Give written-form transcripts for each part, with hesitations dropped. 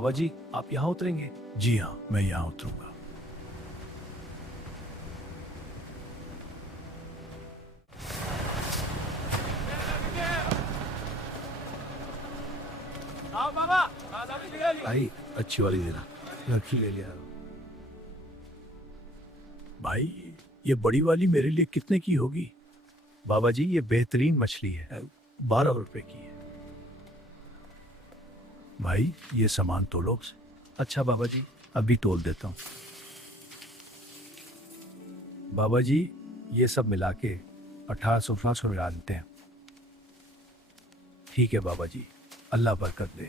बाबा जी, आप यहाँ उतरेंगे? जी हाँ, मैं यहाँ उतरूंगा। भाई, अच्छी वाली देना। लड़की ले लिया। भाई, ये बड़ी वाली मेरे लिए कितने की होगी? बाबा जी, ये बेहतरीन मछली है, 12 रुपए की है। भाई, ये सामान तोलो। अच्छा बाबा जी, अभी तोल देता हूँ। बाबा जी, ये सब मिला के 1800 मिला देते हैं। ठीक है बाबा जी, अल्लाह बरकत दे।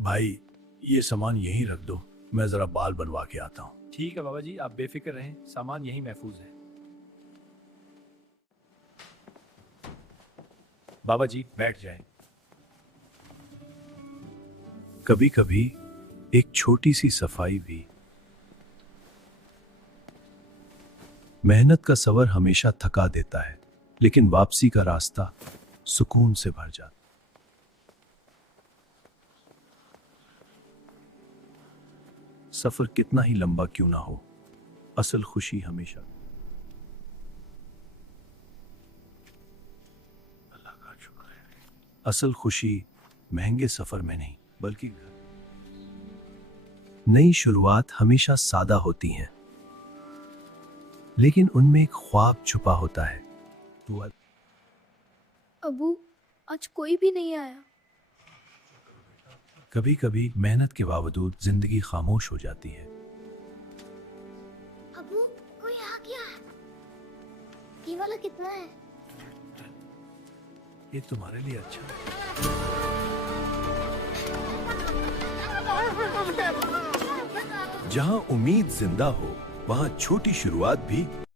भाई, ये सामान यहीं रख दो, मैं जरा बाल बनवा के आता हूँ। ठीक है बाबा जी, आप बेफिक्र रहें, सामान यहीं महफूज है। बाबा जी, बैठ जाएं। कभी कभी एक छोटी सी सफाई भी। मेहनत का सफर हमेशा थका देता है, लेकिन वापसी का रास्ता सुकून से भर जाता। सफर कितना ही लंबा क्यों ना हो, असल खुशी हमेशा। अल्लाह का शुक्र है। असल खुशी महंगे सफर में नहीं, बल्कि नई शुरुआत हमेशा सादा होती हैं, लेकिन उनमें एक ख्वाब छुपा होता है। तो अबू, आज कोई भी नहीं आया। कभी कभी मेहनत के बावजूद जिंदगी खामोश हो जाती है। अबू, कोई आ गया। ये वाला कितना है? ये तुम्हारे लिए अच्छा है। जहां उम्मीद जिंदा हो, वहां छोटी शुरुआत भी